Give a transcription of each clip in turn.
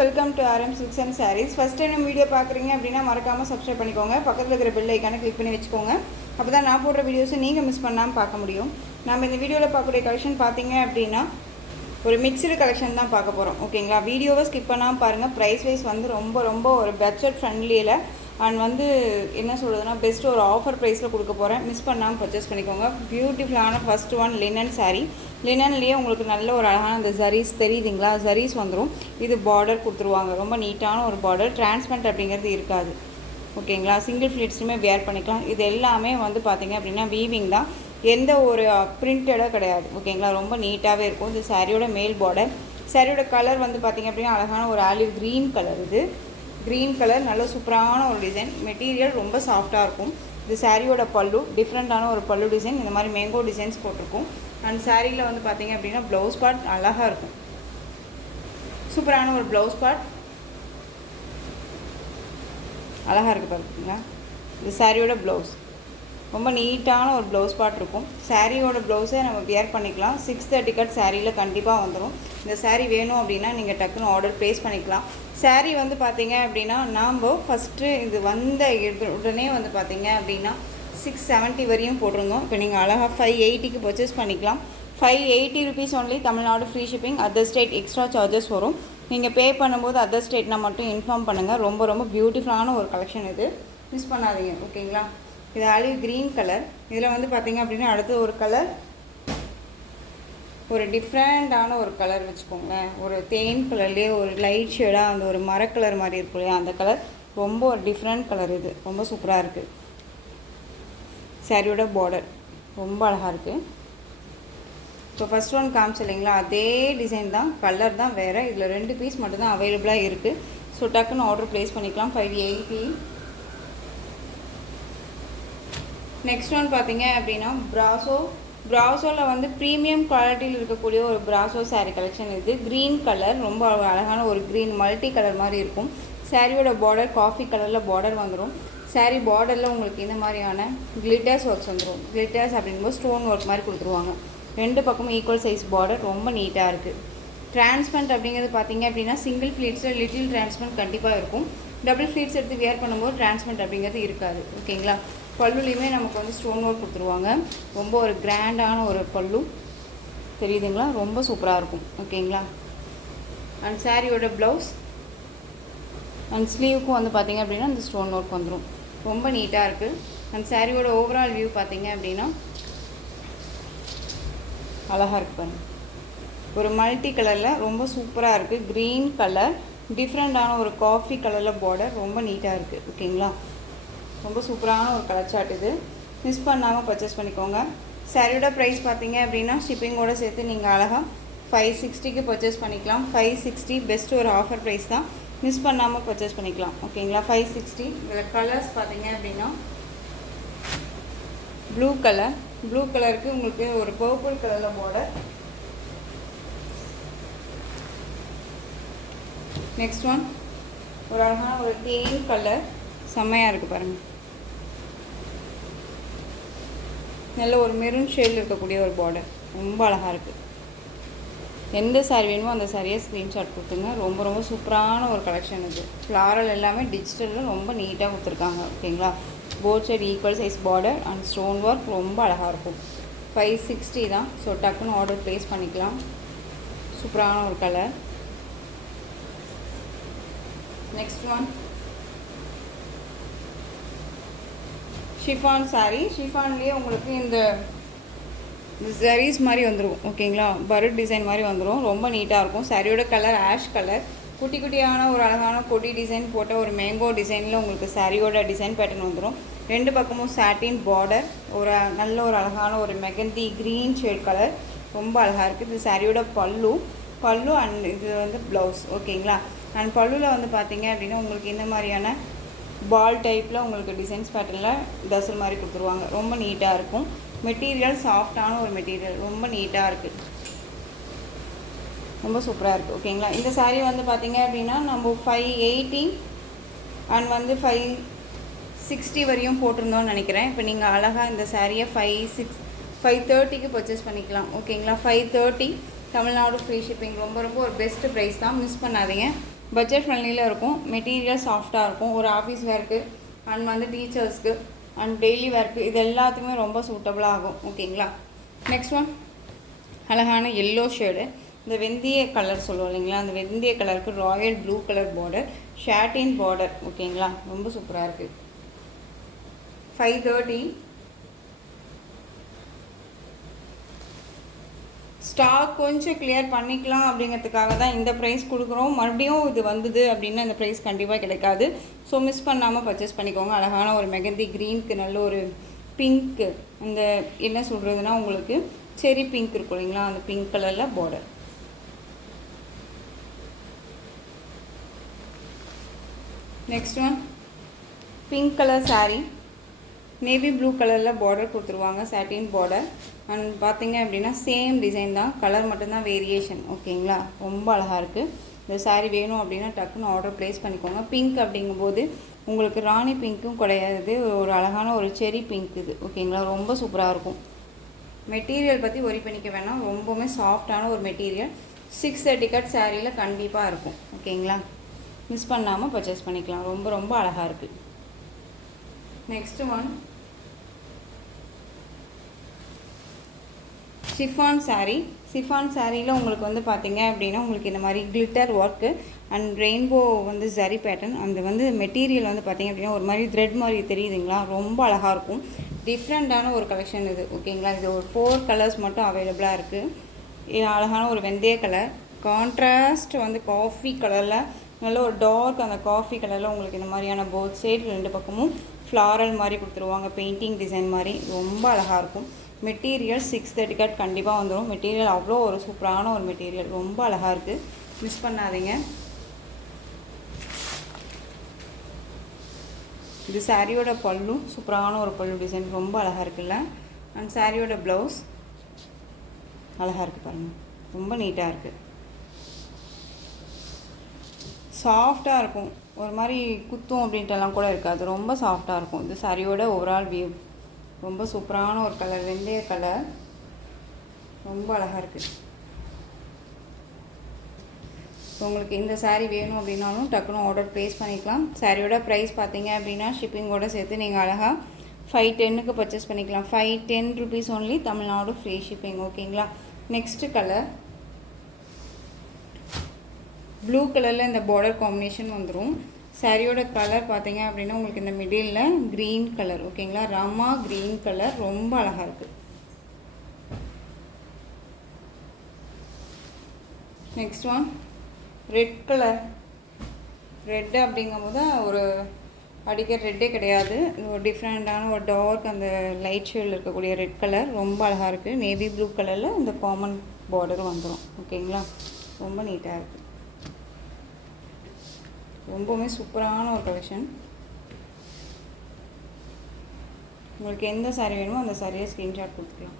Welcome to RM Silks and Sarees. First time video பார்க்குறீங்க அப்படின்னா மறக்காமல் சப்ஸ்கிரைப் பண்ணிக்கோங்க. பக்கத்தில் இருக்கிற பெல் ஐக்கானை கிளிக் பண்ணி வச்சுக்கோங்க. அப்போ தான் நான் போடுற வீடியோஸை நீங்கள் மிஸ் பண்ணாமல் பார்க்க முடியும். நம்ம இந்த வீடியோவில் பார்க்கக்கூடிய கலெக்ஷன் பார்த்தீங்க அப்படின்னா ஒரு மிக்சடு கலெக்ஷன் தான் பார்க்க போகிறோம். ஓகேங்களா, வீடியோவை ஸ்கிப் பண்ணாமல் பாருங்கள். ப்ரைஸ் வைஸ் வந்து ரொம்ப ஒரு பட்ஜெட் ஃப்ரெண்ட்லியில் அண்ட் வந்து என்ன சொல்கிறதுனா பெஸ்ட் ஒரு ஆஃபர் ப்ரைஸில் கொடுக்க போகிறேன். மிஸ் பண்ணாமல் பர்ச்சேஸ் பண்ணிக்கோங்க. பியூட்டிஃபுல்லான ஃபர்ஸ்ட் ஒன் லினன் சாரீ. லினன்லேயே உங்களுக்கு நல்ல ஒரு அழகான அந்த ஜரீஸ் தெரியுதுங்களா, ஜரீஸ் வந்துடும். இது பார்டர் கொடுத்துருவாங்க, ரொம்ப நீட்டான ஒரு பார்டர். டிரான்ஸ்பரண்ட் அப்படிங்கிறது இருக்காது. ஓகேங்களா, சிங்கிள் ஃப்ளீட்ஸுமே வேர் பண்ணிக்கலாம். இது எல்லாமே வந்து பார்த்திங்க அப்படின்னா வீவிங் தான், எந்த ஒரு பிரிண்டடாக கிடையாது. ஓகேங்களா, ரொம்ப நீட்டாகவே இருக்கும். இது சாரியோட மேல் பார்டர். சாரியோட கலர் வந்து பார்த்திங்க அப்படின்னா அழகான ஒரு ஆலிவ் க்ரீன் கலர். இது க்ரீன் கலர், நல்ல சூப்பரான ஒரு டிசைன். மெட்டீரியல் ரொம்ப சாஃப்டாக இருக்கும். இது சாரியோட பல்லு, டிஃப்ரெண்ட்டான ஒரு பல்லு டிசைன். இந்த மாதிரி மேங்கோ டிசைன்ஸ் போட்டிருக்கும். அண்ட் சாரியில் வந்து பார்த்திங்க அப்படின்னா ப்ளவுஸ் பார்ட் அழகாக இருக்கும். சூப்பரான ஒரு ப்ளவுஸ் பார்ட் அழகாக இருக்குது பார்த்தீங்களா. இது சாரியோட ப்ளவுஸ், ரொம்ப நீட்டான ஒரு ப்ளவுஸ் பார்ட் இருக்கும். சாரியோட ப்ளவுஸை நம்ம வியர் பண்ணிக்கலாம். 630 கட் சாரியில் கண்டிப்பாக வந்துடும். இந்த சாரீ வேணும் அப்படின்னா நீங்கள் டக்குன்னு ஆர்டர் ப்ளேஸ் பண்ணிக்கலாம். சாரீ வந்து பார்த்தீங்க அப்படின்னா நாம் ஃபஸ்ட்டு இது வந்த உடனே வந்து பார்த்தீங்க அப்படின்னா 670 வரையும் போட்டிருந்தோம். இப்போ நீங்கள் அழகாக 580க்கு பர்ச்சேஸ் பண்ணிக்கலாம். 580 rupees only. Tamil Nadu free shipping. Other state extra charges வரும். நீங்கள் பே பண்ணும்போது அதர் ஸ்டேட்னா மட்டும் இன்ஃபார்ம் பண்ணுங்கள். ரொம்ப பியூட்டிஃபுல்லான ஒரு கலெக்ஷன் இது, மிஸ் பண்ணாதீங்க. ஓகேங்களா, இது ஆலிவ் க்ரீன் கலர். இதில் வந்து பார்த்திங்க அப்படின்னா அடுத்து ஒரு கலர், ஒரு டிஃப்ரெண்ட்டான ஒரு கலர் வச்சுக்கோங்களேன். ஒரு தேன் கலர்லேயே ஒரு லைட் ஷேடாக அந்த ஒரு மரக்கலர் மாதிரி இருக்கும் இல்லையா, அந்த கலர் ரொம்ப ஒரு டிஃப்ரெண்ட் கலர். இது ரொம்ப சூப்பராக இருக்குது. சாரியோட பார்டர் ரொம்ப அழகாக இருக்குது. இப்போ ஃபஸ்ட் ஒன் காமிச்சு இல்லைங்களா, அதே டிசைன் தான், கலர் தான் வேறு. இதில் 2 பீஸ் மட்டும்தான் அவைலபிளாக இருக்குது. ஸோ டக்குன்னு ஆர்டர் ப்ளேஸ் பண்ணிக்கலாம். 580. நெக்ஸ்ட் ஒன் பார்த்தீங்க அப்படின்னா ப்ராசோவில் வந்து ப்ரீமியம் குவாலிட்டியில் இருக்கக்கூடிய ஒரு ப்ராசோ சாரீ கலெக்ஷன். இது க்ரீன் கலர், ரொம்ப அழகான ஒரு க்ரீன் மல்டி கலர் மாதிரி இருக்கும். சாரியோட பார்டர் காஃபி கலரில் பார்டர் வந்துடும். சாரீ பார்டரில் உங்களுக்கு இந்த மாதிரியான கிளிட்டர்ஸ் ஒர்க்ஸ் வந்துடும். கிளிட்டர்ஸ் அப்படிங்கும்போது ஸ்டோன் ஒர்க் மாதிரி கொடுத்துருவாங்க. 2 பக்கமும் ஈக்குவல் சைஸ் பார்டர், ரொம்ப நீட்டாக இருக்குது. டிரான்ஸ்பரண்ட் அப்படிங்கிறது பார்த்தீங்க அப்படின்னா சிங்கிள் ஃப்ளீட்ஸில் லிட்டில் டிரான்ஸ்பரண்ட் கண்டிப்பாக இருக்கும். டபுள் ஃப்ளீட்ஸ் எடுத்து வியர் பண்ணும்போது டிரான்ஸ்பரண்ட் அப்படிங்கிறது இருக்காது. ஓகேங்களா, பல்லுலேயுமே நமக்கு வந்து ஸ்டோன் ஒர்க் கொடுத்துருவாங்க. ரொம்ப ஒரு கிராண்டான ஒரு பல்லு தெரியுதுங்களா, ரொம்ப சூப்பராக இருக்கும். ஓகேங்களா, அண்ட் சாரியோட ப்ளவுஸ் அண்ட் ஸ்லீவுக்கும் வந்து பார்த்திங்க அப்படின்னா இந்த ஸ்டோன் ஒர்க் வந்துடும். ரொம்ப நீட்டாக இருக்குது. அண்ட் சாரியோட ஓவரால் வியூ பார்த்திங்க அப்படின்னா அழகாக இருக்குது பாருங்கள். ஒரு மல்டி கலரில் ரொம்ப சூப்பராக இருக்குது. க்ரீன் கலர், டிஃப்ரெண்ட்டான ஒரு காஃபி கலரில் பார்டர், ரொம்ப நீட்டாக இருக்குது. ஓகேங்களா, ரொம்ப சூப்பரான ஒரு கலர் சார்ட். இது மிஸ் பண்ணாமல் பர்ச்சேஸ் பண்ணிக்கோங்க. சாரியோட ப்ரைஸ் பார்த்தீங்க அப்படின்னா ஷிப்பிங்கோடு சேர்த்து நீங்கள் அழகாக 560க்கு பர்ச்சேஸ் பண்ணிக்கலாம். 560 பெஸ்ட் ஒரு ஆஃபர் ப்ரைஸ் தான், மிஸ் பண்ணாமல் பர்ச்சேஸ் பண்ணிக்கலாம். ஓகேங்களா, 560. இதில் கலர்ஸ் பார்த்தீங்க அப்படின்னா ப்ளூ கலருக்கு உங்களுக்கு ஒரு பர்பிள் கலரில் பார்டர். நெக்ஸ்ட் ஒன் ஒரு அழகான ஒரு தேன் கலர், செம்மையாக இருக்குது பாருங்கள். நல்ல ஒரு மெரூன் ஷேடில் இருக்கக்கூடிய ஒரு பார்டர், ரொம்ப அழகாக இருக்குது. எந்த சாரீ வேணுமோ அந்த சாரியை ஸ்க்ரீன்ஷாட் கொடுத்துங்க. ரொம்ப சூப்பரான ஒரு கலெக்ஷன் இது. ஃப்ளாரல் எல்லாமே டிஜிட்டலில் ரொம்ப நீட்டாக கொடுத்துருக்காங்க. ஓகேங்களா, both side equal size border and stone work, ரொம்ப அழகாக இருக்கும். 560 தான். ஸோ டக்குன்னு ஆர்டர் ப்ளேஸ் பண்ணிக்கலாம். சூப்பரான ஒரு colour. Next one chiffon sari. ஷிஃபான்லேயே உங்களுக்கு இந்த ஜரீஸ் மாதிரி வந்துடும். ஓகேங்களா, பரட் டிசைன் மாதிரி வந்துடும். ரொம்ப நீட்டாக இருக்கும். சாரியோட கலர் ஆஷ் கலர். குட்டியான ஒரு அழகான கொடி டிசைன் போட்ட ஒரு மேங்கோ டிசைனில் உங்களுக்கு சாரியோட டிசைன் பேட்டர்ன் வந்துடும். 2 பக்கமும் சாட்டின் பார்டர், ஒரு நல்ல ஒரு அழகான ஒரு மெகந்தி க்ரீன் ஷேட் கலர், ரொம்ப அழகாக இருக்குது. இது சாரியோட பல்லு அண்ட் இது வந்து ப்ளவுஸ். ஓகேங்களா, அண்ட் பல்லுவில் வந்து பார்த்தீங்க அப்படின்னா உங்களுக்கு இந்த மாதிரியான பால் டைப்பில் உங்களுக்கு டிசைன்ஸ் பேட்டர்னில் டசல் மாதிரி கொடுத்துருவாங்க. ரொம்ப நீட்டாக இருக்கும். மெட்டீரியல் சாஃப்டான ஒரு மெட்டீரியல், ரொம்ப நீட்டாக இருக்குது, ரொம்ப சூப்பராக இருக்குது. ஓகேங்களா, இந்த சாரீ வந்து பார்த்திங்க அப்படின்னா நம்ம 580 அண்ட் வந்து 560 வரையும் போட்டிருந்தோன்னு நினைக்கிறேன். இப்போ நீங்கள் அழகாக இந்த சாரியை 530க்கு பர்ச்சேஸ் பண்ணிக்கலாம். ஓகேங்களா, 530 தமிழ்நாடு ஃப்ரீ ஷிப்பிங். ரொம்ப ஒரு பெஸ்ட்டு ப்ரைஸ் தான், மிஸ் பண்ணாதீங்க. பட்ஜெட் ஃப்ரெண்ட்லியில் இருக்கும். மெட்டீரியல் சாஃப்டாக இருக்கும். ஒரு ஆஃபீஸ் வேர்க்கு அண்ட் வந்து டீச்சர்ஸ்க்கு அண்ட் டெய்லி வேர்க்கு இது எல்லாத்துக்குமே ரொம்ப சூட்டபுளாக ஆகும். ஓகேங்களா. நெக்ஸ்ட் ஒன் அழகான எல்லோ ஷேடு, இந்த வெந்தய கலர் சொல்லுவோம் இல்லைங்களா, அந்த வெந்தய கலருக்கு Royal blue colour border, satin border. ஓகேங்களா, ரொம்ப சூப்பராக இருக்குது. 530. ஸ்டாக் கொஞ்சம் கிளியர் பண்ணிக்கலாம் அப்படிங்கிறதுக்காக தான் இந்த ப்ரைஸ் கொடுக்குறோம். மறுபடியும் இது வந்தது அப்படின்னா இந்த ப்ரைஸ் கண்டிப்பாக கிடைக்காது. ஸோ மிஸ் பண்ணாமல் பர்ச்சேஸ் பண்ணிக்கோங்க. அழகான ஒரு மெகந்தி க்ரீனுக்கு நல்ல ஒரு பிங்க்கு, இந்த என்ன சொல்கிறதுனா உங்களுக்கு செரி பிங்க் இருக்கும் இல்லைங்களா, அந்த பிங்க் கலரில் border. Next one pink colour sari, navy blue கலரில் பார்டர் கொடுத்துருவாங்க, சாட்டின் பார்டர். அண்ட் பார்த்தீங்க அப்படின்னா சேம் டிசைன் தான், கலர் மட்டும்தான் வேரியேஷன். ஓகேங்களா, ரொம்ப அழகாக இருக்குது. இந்த சாரீ வேணும் அப்படின்னா டக்குன்னு ஆர்டர் ப்ளேஸ் பண்ணிக்கோங்க. பிங்க் அப்படிங்கும்போது உங்களுக்கு ராணி பிங்க்கும் கிடையாது, ஒரு அழகான ஒரு செரி பிங்க் இது. ஓகேங்களா, ரொம்ப சூப்பராக இருக்கும். மெட்டீரியல் பற்றி ஒரி பண்ணிக்க வேணாம், ரொம்பவுமே சாஃப்டான ஒரு மெட்டீரியல். 630 கட் சாரியில் கண்டிப்பாக இருக்கும். ஓகேங்களா, மிஸ் பண்ணாமல் பர்ச்சேஸ் பண்ணிக்கலாம். ரொம்ப ரொம்ப அழகாக இருக்குது. Next one chiffon sari. Chiffon சாரியில் உங்களுக்கு வந்து பார்த்தீங்க அப்படின்னா உங்களுக்கு இந்த மாதிரி கிளிட்டர் ஒர்க்கு அண்ட் ரெயின்போ வந்து ஜரி பேட்டர்ன். அந்த வந்து மெட்டீரியல் வந்து பார்த்தீங்க அப்படின்னா ஒரு மாதிரி த்ரெட் மாதிரி தெரியுதுங்களா, ரொம்ப அழகாக இருக்கும். டிஃப்ரெண்ட்டான ஒரு கலெக்ஷன் இது. ஓகேங்களா, இது ஒரு 4 கலர்ஸ் மட்டும் அவைலபிளாக இருக்குது. இது அழகான ஒரு வெந்தய கலர், கான்ட்ராஸ்ட் வந்து காஃபி கலரில், நல்ல ஒரு டார்க் அந்த காஃபி கலரில் உங்களுக்கு இந்த மாதிரியான போத் சைடு 2 பக்கமும் ஃப்ளாரல் மாதிரி கொடுத்துருவாங்க, பெயிண்டிங் டிசைன் மாதிரி. ரொம்ப அழகாக இருக்கும். மெட்டீரியல் 630 கட் கண்டிப்பாக வந்துடும். மெட்டீரியல் அவ்வளோ ஒரு சூப்பரான ஒரு மெட்டீரியல், ரொம்ப அழகாக இருக்குது, மிஸ் பண்ணாதீங்க. இது சாரியோட பல்லு, சூப்பரான ஒரு பல்லு டிசைன், ரொம்ப அழகாக இருக்குல்ல. அண்ட் சாரியோட ப்ளவுஸ் அழகாக இருக்குது பாருங்கள், ரொம்ப நீட்டாக இருக்குது. சாஃப்டாக இருக்கும், ஒரு மாதிரி குத்தும் அப்படின்ட்டுலாம் கூட இருக்காது, ரொம்ப சாஃப்டாக இருக்கும். இது சாரியோட ஓவரால் வியூ. ரொம்ப சூப்பரான ஒரு கலர், வெந்தய கலர், ரொம்ப அழகாக இருக்குது. உங்களுக்கு இந்த சாரீ வேணும் அப்படின்னாலும் டக்குன்னு ஆர்டர் ப்ளேஸ் பண்ணிக்கலாம். சாரியோட ப்ரைஸ் பார்த்தீங்க அப்படின்னா ஷிப்பிங்கோடு சேர்த்து நீங்கள் அழகாக 510க்கு பர்ச்சேஸ் பண்ணிக்கலாம். 510 rupees only, Tamil Nadu free shipping. ஓகேங்களா. நெக்ஸ்ட்டு கலர் ப்ளூ கலரில் இந்த பார்டர் காம்பினேஷன் வந்துடும். சாரியோட கலர் பார்த்தீங்க அப்படின்னா உங்களுக்கு இந்த மிடில் க்ரீன் கலர். ஓகேங்களா, ராமா க்ரீன் கலர், ரொம்ப அழகாக இருக்குது. Next one red colour. Red அப்படிங்கும்போது ஒரு அடிக்கிற ரெட்டே கிடையாது, ஒரு டிஃப்ரெண்ட்டான ஒரு டார்க் அந்த லைட் ஷேடில் இருக்கக்கூடிய ரெட் கலர், ரொம்ப அழகாக இருக்குது. நேவி ப்ளூ கலரில் இந்த காமன் பார்டர் வந்துடும். ஓகேங்களா, ரொம்ப நீட்டாக இருக்குது, ரொம்பவுமே சூப்பரான ஒரு கலெக்ஷன். உங்களுக்கு எந்த சாரீ வேணுமோ அந்த சாரியை ஸ்க்ரீன்ஷாட் கொடுத்துக்கலாம்.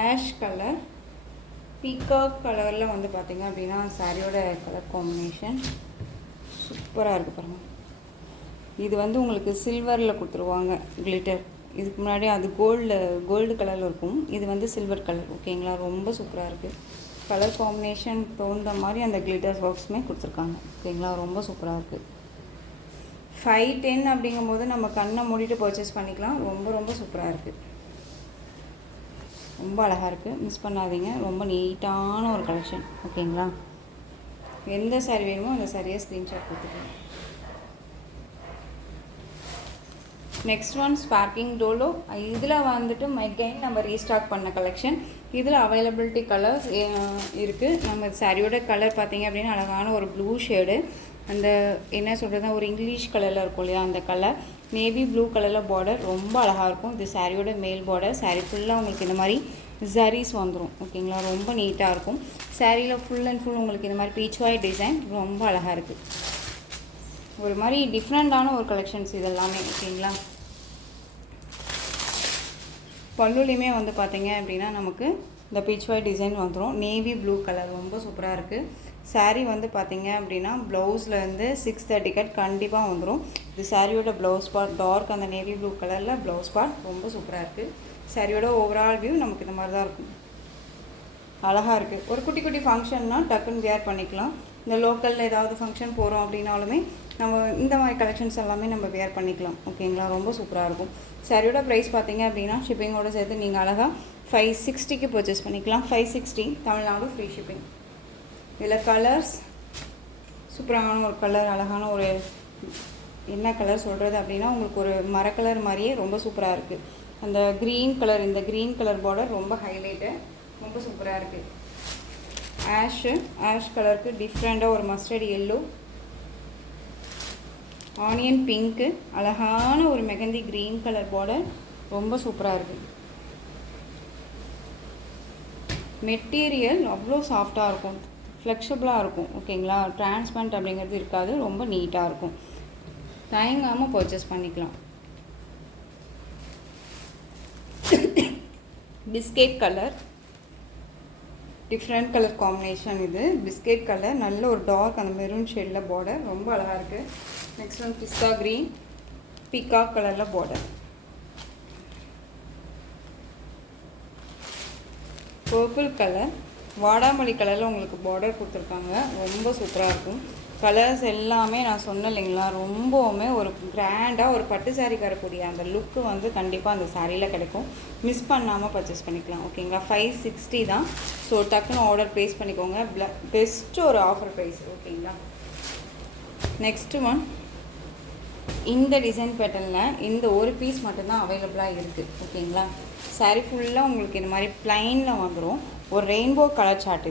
ஆஷ் கலர், பீகாக் கலரில் வந்து பார்த்திங்க அப்படின்னா சாரியோட கலர் காம்பினேஷன் சூப்பராக இருக்குது பாருங்கள். இது வந்து உங்களுக்கு சில்வரில் கொடுத்துருவாங்க கிளிட்டர். இதுக்கு முன்னாடி அது கோல்டு கலரில் இருக்கும், இது வந்து சில்வர் கலர். ஓகேங்களா, ரொம்ப சூப்பராக இருக்குது. கலர் காம்பினேஷன் தகுந்த மாதிரி அந்த கிளிட்டர்ஸ் ஒர்க்ஸுமே கொடுத்துருக்காங்க. ஓகேங்களா, ரொம்ப சூப்பராக இருக்குது. 510 அப்படிங்கும்போது நம்ம கண்ணை மூடிட்டு பர்ச்சேஸ் பண்ணிக்கலாம். ரொம்ப ரொம்ப சூப்பராக இருக்குது, ரொம்ப அழகாக இருக்குது, மிஸ் பண்ணாதீங்க. ரொம்ப நீட்டான ஒரு கலெக்ஷன். ஓகேங்களா, எந்த சாரீ வேணுமோ அந்த சாரியை ஸ்க்ரீன்ஷாட் கொடுத்துக்கலாம். Next one sparking Dolo. இதில் வந்துட்டு மைக்கைன் நம்ம ரீஸ்டாக் பண்ண கலெக்ஷன். இதில் அவைலபிலிட்டி கலர்ஸ் இருக்குது. நம்ம சாரியோட கலர் பார்த்திங்க அப்படின்னா அழகான ஒரு ப்ளூ ஷேடு, அந்த என்ன சொல்கிறது ஒரு இங்கிலீஷ் கலரில் இருக்கும் இல்லையா, அந்த கலர் நேவி ப்ளூ கலரில் பார்டர், ரொம்ப அழகாக இருக்கும். இது சாரியோட மேல் பார்டர். சாரீ ஃபுல்லாக உங்களுக்கு இந்த மாதிரி ஜரீஸ் வந்துடும். ஓகேங்களா, ரொம்ப நீட்டாக இருக்கும். சாரியில் ஃபுல் அண்ட் ஃபுல் உங்களுக்கு இந்த மாதிரி பீச் வாய் டிசைன், ரொம்ப அழகாக இருக்குது. ஒரு மாதிரி டிஃப்ரெண்ட்டான ஒரு கலெக்ஷன்ஸ் இதெல்லாமே. ஓகேங்களா, பல்லுலையுமே வந்து பார்த்தீங்க அப்படின்னா நமக்கு இந்த பீச் வாய் டிசைன் வந்துடும். நேவி ப்ளூ கலர், ரொம்ப சூப்பராக இருக்குது. சாரீ வந்து பார்த்தீங்க அப்படின்னா ப்ளவுஸில் வந்து 630 கட் கண்டிப்பாக வந்துடும். இது சாரியோட ப்ளவுஸ் பார்ட், டார்க் அந்த நேவி ப்ளூ கலரில் ப்ளவுஸ் பார்ட், ரொம்ப சூப்பராக இருக்குது. சாரியோட ஓவரால் வியூ நமக்கு இந்த மாதிரி தான் இருக்கும், அழகாக இருக்குது. ஒரு குட்டி குட்டி ஃபங்க்ஷன்னா டக்குன்னு வேர் பண்ணிக்கலாம். இந்த லோக்கலில் ஏதாவது ஃபங்க்ஷன் போகிறோம் அப்படின்னாலுமே நம்ம இந்த மாதிரி கலெக்ஷன்ஸ் எல்லாமே நம்ம வேர் பண்ணிக்கலாம். ஓகேங்களா, ரொம்ப சூப்பராக இருக்கும். சாரியோட ப்ரைஸ் பார்த்தீங்க அப்படின்னா ஷிப்பிங்கோடு சேர்த்து நீங்கள் அழகாக 560க்கு பர்ச்சேஸ் பண்ணிக்கலாம். 560 தமிழ்நாடு ஃப்ரீ ஷிப்பிங். இதில் கலர்ஸ் சூப்பரான ஒரு கலர், அழகான ஒரு என்ன கலர் சொல்கிறது அப்படின்னா உங்களுக்கு ஒரு மர கலர் மாதிரியே ரொம்ப சூப்பராக இருக்குது. அந்த க்ரீன் கலர், இந்த க்ரீன் கலர் பார்டர் ரொம்ப ஹைலைட்டு, ரொம்ப சூப்பராக இருக்குது. ஆஷ் கலருக்கு டிஃப்ரெண்ட்டாக ஒரு மஸ்டர்ட் எல்லோ, ஆனியன் பிங்க்கு, அழகான ஒரு மெகந்தி க்ரீன் கலர் பார்டர் ரொம்ப சூப்பராக இருக்குது. மெட்டீரியல் அவ்வளோ சாஃப்டாக இருக்கும், ஃப்ளெக்சிபிளாக இருக்கும். ஓகேங்களா, டிரான்ஸ்பரண்ட் அப்படிங்கிறது இருக்காது, ரொம்ப நீட்டாக இருக்கும். தயங்காமல் பர்ச்சேஸ் பண்ணிக்கலாம். Biscuit colour, different colour combination. இது பிஸ்கெட் கலர், நல்ல ஒரு டார்க் அந்த மெரூன் ஷேடில் பார்டர் ரொம்ப அழகாக இருக்குது. நெக்ஸ்ட் ஒன் பிஸ்தா க்ரீன், பீகாக் கலரில் பார்டர். பர்பிள் கலர், வாடாமல்லி கலரில் உங்களுக்கு பார்டர் கொடுத்துருக்காங்க, ரொம்ப சூப்பராக இருக்கும். கலர்ஸ் எல்லாமே நான் சொன்னேன் இல்லைங்களா, ரொம்பவுமே ஒரு கிராண்டாக ஒரு பட்டு சாரீ வரக்கூடிய அந்த லுக்கு வந்து கண்டிப்பாக அந்த சாரியில் கிடைக்கும். மிஸ் பண்ணாமல் பர்ச்சேஸ் பண்ணிக்கலாம். ஓகேங்களா, 560 தான். ஸோ டக்குன்னு ஆர்டர் ப்ளேஸ் பண்ணிக்கோங்க. பெஸ்ட்டு ஒரு ஆஃபர் ப்ரைஸ். ஓகேங்களா, நெக்ஸ்ட்டு ஒன் இந்த டிசைன் பேட்டர்னில் இந்த ஒரு பீஸ் மட்டும்தான் அவைலபிளாக இருக்குது. ஓகேங்களா, சாரீ ஃபுல்லாக உங்களுக்கு இந்த மாதிரி ப்ளைனில் வந்துடும். ஒரு ரெயின்போ கலர் சார்ட்.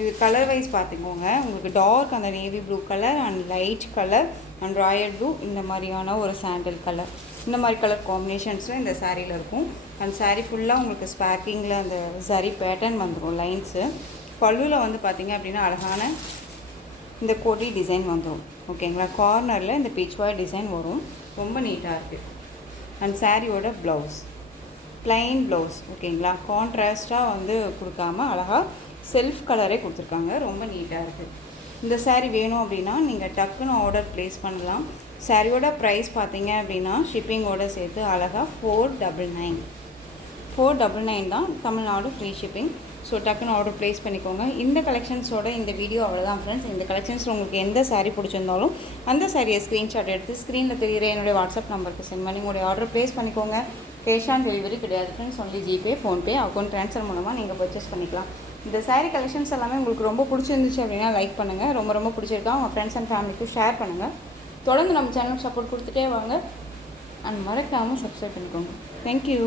இது கலர் வைஸ் பார்த்துக்கோங்க. உங்களுக்கு டார்க் அந்த navy blue colour and light colour and Royal blue, இந்த மாதிரியான ஒரு சாண்டல் கலர், இந்த மாதிரி கலர் காம்பினேஷன்ஸும் இந்த சாரியில் இருக்கும். அந்த சாரீ ஃபுல்லாக உங்களுக்கு ஸ்பார்க்கிங்கில் அந்த சாரீ பேட்டர்ன் வந்துடும் லைன்ஸு. பல்லுவில் வந்து பார்த்திங்க அப்படின்னா அழகான இந்த கோட்டி டிசைன் வந்துடும். ஓகேங்களா, கார்னரில் இந்த பீச்வாய் டிசைன் வரும், ரொம்ப நீட்டாக இருக்குது. அண்ட் சாரியோட ப்ளவுஸ் ப்ளைன் ப்ளவுஸ். ஓகேங்களா, கான்ட்ராஸ்ட்டாக வந்து கொடுக்காம அழகாக செல்ஃப் கலரே கொடுத்துருக்காங்க, ரொம்ப நீட்டாக இருக்குது. இந்த சாரீ வேணும் அப்படின்னா நீங்கள் டக்குன்னு ஆர்டர் ப்ளேஸ் பண்ணலாம். சாரியோட ப்ரைஸ் பார்த்தீங்க அப்படின்னா ஷிப்பிங்கோடு சேர்த்து அழகாக 499 தான், தமிழ்நாடு ஃப்ரீ ஷிப்பிங். ஸோ டக்குன்னு ஆர்டர் ப்ளேஸ் பண்ணிக்கோங்க. இந்த கலெக்ஷன்ஸோட இந்த வீடியோ அவ்வளோதான் ஃப்ரெண்ட்ஸ். இந்த கலெக்ஷன்ஸில் உங்களுக்கு எந்த சாரீ பிடிச்சிருந்தாலும் அந்த சாரியை ஸ்க்ரீன்ஷாட் எடுத்து ஸ்க்ரீனில் தெரிகிற என்னுடைய வாட்ஸ்அப் நம்பருக்கு சென்ட் பண்ணி உங்களுடைய ஆர்டர் ப்ளேஸ் பண்ணிக்கோங்க. கேஷ் ஆன் டெலிவரி கிடையாது friends, only GPay, PhonePe, account transfer மூலமாக நீங்கள் பர்ச்சேஸ் பண்ணிக்கலாம். இந்த சாரீ கலெக்ஷன்ஸ் எல்லாமே உங்களுக்கு ரொம்ப பிடிச்சிருந்துச்சு அப்படின்னா லைக் பண்ணுங்கள். ரொம்ப பிடிச்சிருக்கா உங்கள் ஃப்ரெண்ட்ஸ் அண்ட் ஃபேமிலிக்கும் ஷேர் பண்ணுங்கள். தொடர்ந்து நம்ம சேனலுக்கு சப்போர்ட் கொடுத்துட்டே வாங்க. அண்ட் மறக்காமல் சப்ஸ்கிரைப் பண்ணிக்கோங்க. தேங்க்யூ.